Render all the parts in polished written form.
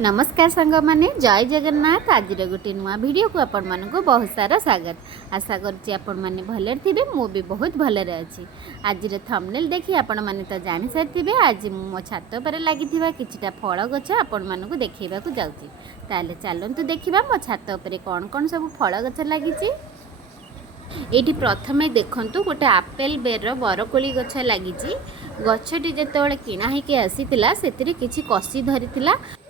नमस्कार सांग माने जय जगन्नाथ। आज गोटे नुआ वीडियो को आपण मानक बहुत सारा स्वागत। आशा करुच्ची आपण माने भले थे, मु भी बहुत भले अच्छी। आज थंबनेल देखी आपण माने तो जानी सारी आज मो छात पर लगी किछिटा फल गछ आपण मानक देखा जाऊँगी। ताले चलतु देखा मो छात पर कौन कौन सब फल गछ लगी। ये प्रथमे देखु गोटे आपेल बेर बरकोली गछ लगी। गछटी जिते किणा होगी आसीला से किसी कसी धरी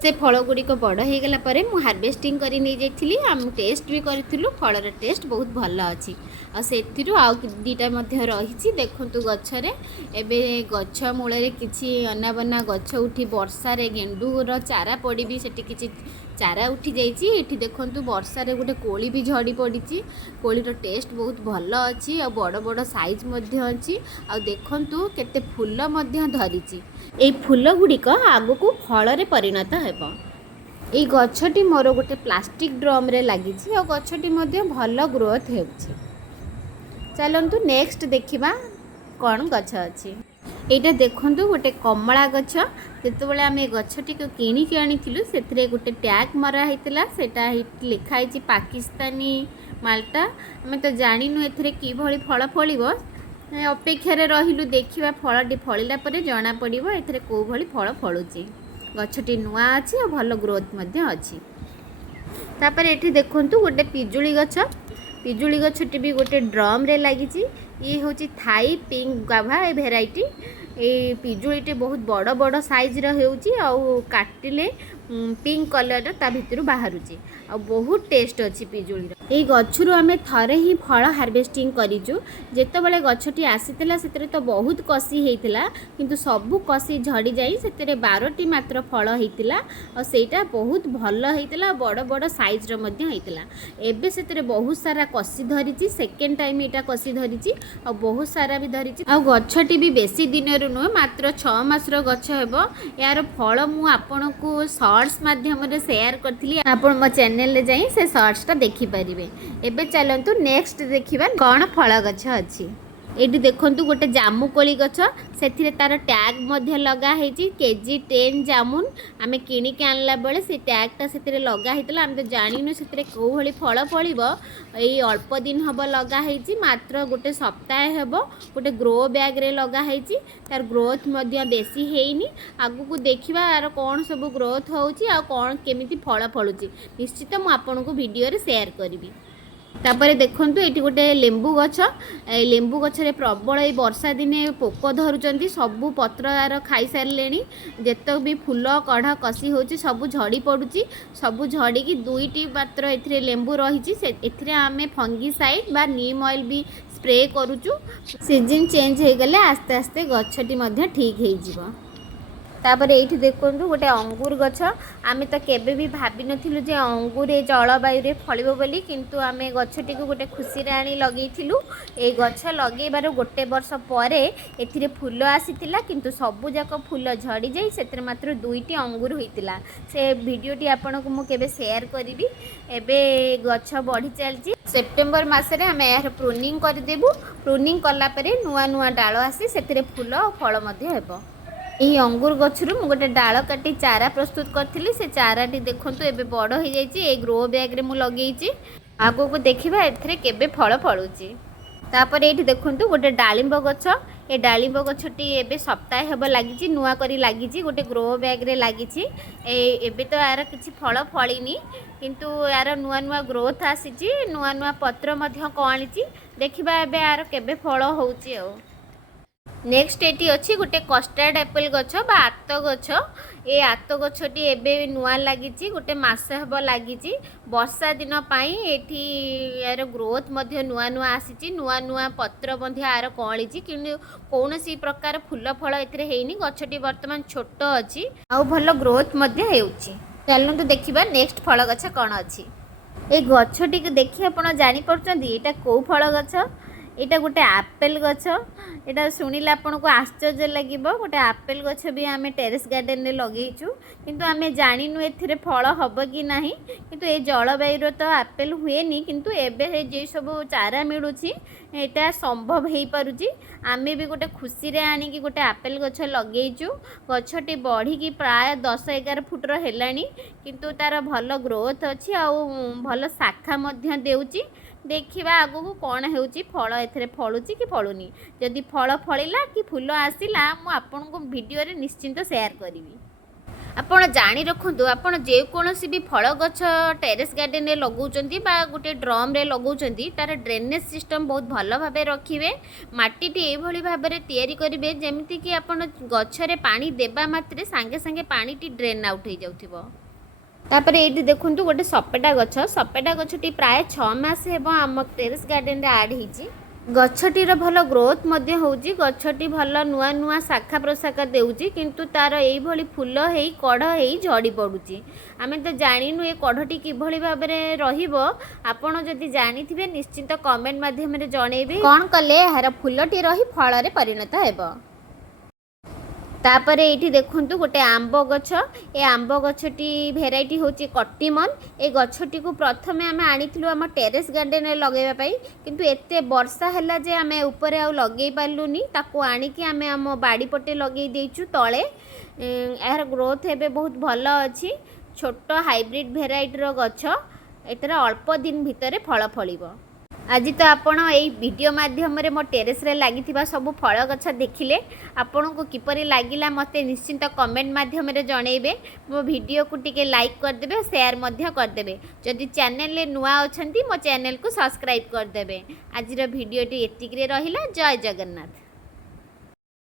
से फल गुड़िक बड़ हो गला मु हार्वेस्टिंग कर नहीं जाइली। आम टेस्ट भी करूँ, फलर टेस्ट बहुत भल अच्छी। आउ दीटा रही देखु गचरे एवं गछ मूल किसी अनाबना गछ उठी वर्षार गेंडूर चारा पड़ी भी सेठी किसी चारा उठी जाइए। देखु वर्षार गोटे कोली भी झड़ी पड़ी। कोलीर टेस्ट बहुत भल अच्छी, आ बड़ बड़ साइज अच्छी। आ देखु केते फूल धरी। ये फूल गुड़िक आग को फल परिणत हेब। ये गछटी मोर गोटे प्लास्टिक ड्रम रे लगी और गछटी भल ग्रोथ हो। चलतु नेक्स्ट देखा कौन गछ अच्छी। यहाँ देखु गोटे कमला गछ जो आम गछटी को किणिकी आनी से गोटे टैग मरा होता से लिखाई पाकिस्तानी माल्टा। आम तो जानू कि फल फल अपेक्षार रही देखा फलटी फलिला जना पड़ो ए कौ भली फल फलुची। गछटी नुआ अच्छी और भल ग्रोथ अच्छी। तापर ये देखु गोटे पिजुली गछ। पिजुली गछटी भी गोटे ड्रम रे लगी। ये हूँ थाई पिंक गाभा ए भेराइटी। ये पिजुलीटे बहुत बड़ बड़ साइज काटिले पिंक कलर ता भितर बाहर आ बहुत टेस्ट अच्छी पिजुली। ये गच्छरू आम थरे ही फल हार्वेस्टिंग करूँ। जितेबाला गछटी आसीला से तो बहुत कसी होता किंतु सबू कसी झड़ी जाई से 12टी मात्र फल होता और सेटा बहुत भल होता बड़ बड़ साइज होता। एबे से बहुत सारा कसी धरी। सेकेंड टाइम यहाँ कसी धरी और बहुत सारा भी धरी। आ गछटी भी बेसी दिन नुह मात्र 6 मासर गछ हेब। यार फल मु आपन को शॉर्ट्स माध्यम रे शेयर करथिली। आपण मो चैनल रे जाई से शॉर्ट्स ता देखि परिबे। एबे चलंतु नेक्स्ट देखिबा कौन फल गछ अछि। एटी देखंतु गोटे जामु कोली गछ से तार टैग मध्य लगा हेजी केजी 10 जामुन। आमे किणी के आनला बेले से टैगटा से लगा हेतला। आम तो जानिनु से कौ भली फल फलिबो। एई अल्प दिन हब लगा हेजी मात्र गोटे सप्ताह हेबो। गोटे ग्रो बैग रे लगा हेजी। तार ग्रोथ मध्य बेसी हेइनी। आगु को देखिबा यार कौन सब ग्रोथ होउची आ कौन केमिति फल फलुची निश्चित मु आपन को वीडियो रे शेयर करबी। तापर देखु ये गोटे लेंबू गछ। लेंबू गछरे प्रबल ये वर्षा दिने पोक धरुचंती। सबू पत्र यार खाई सारे जित भी फूल कढ़ कसी होची सबू झड़ी पड़ुची। सबू झड़ी की 2टी मात्र ए लेंबू रही से आम फंगिसाइड बा नीम ऑयल भी स्प्रे करूचु। सीजन चेंज हो गले आस्ते आस्ते गछटी ठीक हो। तापर ये देखु गोटे अंगूर गछ। आमे तो केबे भी भाभी नथिलु जे अंगूर ए जलवायु रे फलिबो बोली किंतु आमे गछटी को गोटे खुशी रे आनी लगेइथिलु। ए गछ लगेबार गोटे वर्ष परे एथिरे फूल आसीतिला किंतु सबु जाक फूल झड़ी जाई सेतिर मात्र 2टी अंगूर होइतिला। से वीडियोटी आपनको मु केबे शेयर करिवि। एबे गछ बढ़ी चलची। सेप्टेम्बर मासरे आमे यार प्रूनिंग कर देबु। प्रूनिंग कला परे नुआ नुआ डाल आसी सेतिर फूल और फल मध्ये हेबो। यही अंगूर गच्छरू मु गोटे डाल काटी चारा प्रस्तुत करी। से चाराटी देखु एबे बड़ हो जाए। ग्रो बैग रे मु लगेइची। आगो को देखिबा एथरे केबे फल फलुची। तापर ये देखु गोटे डालिंब गछ। ये डालिंब गछटी एबे सप्ताह हेब लगी नुआ करी लगी गोटे ग्रो बैग रे लगी। एबे तो यार किसी फल फलिनी किंतु यार नुआ नुआ ग्रोथ आसी नुआ नुआ पत्र मध्य कळिची। देखिबा एबे यार केबे फल होउची। नेक्स्ट एटी अच्छी गोटे कस्टार्ड एप्पल गछ बा आत गछ। ये आत गछटी एबे नुआ लगी गोटे मास हेब लगी। वर्षा दिन पाई एठी यार ग्रोथ मध्य नुआ नुआ आसी नुआ नुआ पत्र मध्य यार कळिची किंतु कौनसी प्रकार फूल फल एथिरे हेइनी। गछटी वर्तमान छोट अच्छी आ भल ग्रोथ मध्य हेउची। चलंतु देखिबा नेक्स्ट फल गछ कौन अच्छी। ए गछटी को देखि आपण जानि परछंती एटा को फल गछ। ଏଇଟା ଗୋଟେ ଆପେଲ ଗଛ। ଏଇଟା ଶୁଣିଲେ ଆପଣଙ୍କୁ ଆଶ୍ଚର୍ଯ୍ୟ ଲାଗିବ। ଗୋଟେ ଆପେଲ ଗଛ ବି ଆମେ ଟେରେସ୍ ଗାର୍ଡେନରେ ଲଗେଇଛୁ, କିନ୍ତୁ ଆମେ ଜାଣିନୁ ଏଥିରେ ଫଳ ହେବ କି ନାହିଁ। କିନ୍ତୁ ଏ ଜଳବାୟୁର ତ ଆପେଲ ହୁଏନି, କିନ୍ତୁ ଏବେ ଯେ ସବୁ ଚାରା ମିଳୁଛି ଏଇଟା ସମ୍ଭବ ହେଇପାରୁଛି। ଆମେ ବି ଗୋଟେ ଖୁସିରେ ଆଣିକି ଗୋଟେ ଆପେଲ ଗଛ ଲଗେଇଛୁ। ଗଛଟି ବଢ଼ିକି ପ୍ରାୟ 10-11 ଫୁଟର ହେଲାଣି, କିନ୍ତୁ ତାର ଭଲ ଗ୍ରୋଥ୍ ଅଛି ଆଉ ଭଲ ଶାଖା ମଧ୍ୟ ଦେଉଛି। ଦେଖିବା ଆଗକୁ କ'ଣ ହେଉଛି, ଫଳ ଏଥିରେ ଫଳୁଛି କି ଫଳୁନି। ଯଦି ଫଳ ଫଳିଲା କି ଫୁଲ ଆସିଲା ମୁଁ ଆପଣଙ୍କୁ ଭିଡ଼ିଓରେ ନିଶ୍ଚିନ୍ତ ସେୟାର କରିବି। ଆପଣ ଜାଣି ରଖନ୍ତୁ, ଆପଣ ଯେକୌଣସି ବି ଫଳ ଗଛ ଟେରେସ୍ ଗାର୍ଡେନରେ ଲଗାଉଛନ୍ତି ବା ଗୋଟେ ଡ୍ରମ୍ରେ ଲଗାଉଛନ୍ତି, ତା'ର ଡ୍ରେନେଜ୍ ସିଷ୍ଟମ୍ ବହୁତ ଭଲ ଭାବେ ରଖିବେ। ମାଟିଟି ଏଇଭଳି ଭାବରେ ତିଆରି କରିବେ ଯେମିତିକି ଆପଣ ଗଛରେ ପାଣି ଦେବା ମାତ୍ରେ ସାଙ୍ଗେ ସାଙ୍ଗେ ପାଣିଟି ଡ୍ରେନ୍ ଆଉଟ୍ ହେଇଯାଉଥିବ। ତାପରେ ଏଇଠି ଦେଖନ୍ତୁ ଗୋଟେ ସପେଟା ଗଛଟି ପ୍ରାୟ 6 ମାସ ହେବ ଆମ ଟେରେସ୍ ଗାର୍ଡେନରେ ଆଡ଼୍ ହେଇଛି। ଗଛଟିର ଭଲ ଗ୍ରୋଥ୍ ମଧ୍ୟ ହେଉଛି। ଗଛଟି ଭଲ ନୂଆ ନୂଆ ଶାଖା ପ୍ରଶାଖା ଦେଉଛି, କିନ୍ତୁ ତା'ର ଏଇଭଳି ଫୁଲ ହେଇ କଢ଼ ହେଇ ଝଡ଼ି ପଡ଼ୁଛି। ଆମେ ତ ଜାଣିନୁ ଏ କଢ଼ଟି କିଭଳି ଭାବରେ ରହିବ। ଆପଣ ଯଦି ଜାଣିଥିବେ ନିଶ୍ଚିନ୍ତ କମେଣ୍ଟ ମାଧ୍ୟମରେ ଜଣେଇବେ କ'ଣ କଲେ ଏହାର ଫୁଲଟି ରହି ଫଳରେ ପରିଣତ ହେବ। ତାପରେ ଏଇଠି ଦେଖନ୍ତୁ ଗୋଟେ ଆମ୍ବ ଗଛ। ଏ ଆମ୍ବ ଗଛଟି ଭେରାଇଟି ହେଉଛି କଟିମନ୍। ଏ ଗଛଟିକୁ ପ୍ରଥମେ ଆମେ ଆଣିଥିଲୁ ଆମ ଟେରେସ୍ ଗାର୍ଡେନରେ ଲଗାଇବା ପାଇଁ, କିନ୍ତୁ ଏତେ ବର୍ଷା ହେଲା ଯେ ଆମେ ଉପରେ ଆଉ ଲଗାଇ ପାରିଲୁନି। ତାକୁ ଆଣିକି ଆମେ ଆମ ବାଡ଼ି ପଟେ ଲଗାଇ ଦେଇଛୁ ତଳେ। ଏହାର ଗ୍ରୋଥ୍ ଏବେ ବହୁତ ଭଲ ଅଛି। ଛୋଟ ହାଇବ୍ରିଡ୍ ଭେରାଇଟିର ଗଛ, ଏଥିରେ ଅଳ୍ପ ଦିନ ଭିତରେ ଫଳ ଫଳିବ। ଆଜି ତ ଆପଣ ଏଇ ଭିଡ଼ିଓ ମାଧ୍ୟମରେ ମୋ ଟେରେସ୍ରେ ଲାଗିଥିବା ସବୁ ଫଳ ଗଛ ଦେଖିଲେ। ଆପଣଙ୍କୁ କିପରି ଲାଗିଲା ମୋତେ ନିଶ୍ଚିନ୍ତ କମେଣ୍ଟ ମାଧ୍ୟମରେ ଜଣେଇବେ। ମୋ ଭିଡ଼ିଓକୁ ଟିକେ ଲାଇକ୍ କରିଦେବେ, ସେୟାର ମଧ୍ୟ କରିଦେବେ। ଯଦି ଚ୍ୟାନେଲରେ ନୂଆ ଅଛନ୍ତି ମୋ ଚ୍ୟାନେଲକୁ ସବସ୍କ୍ରାଇବ୍ କରିଦେବେ। ଆଜିର ଭିଡ଼ିଓଟି ଏତିକିରେ ରହିଲା। ଜୟ ଜଗନ୍ନାଥ।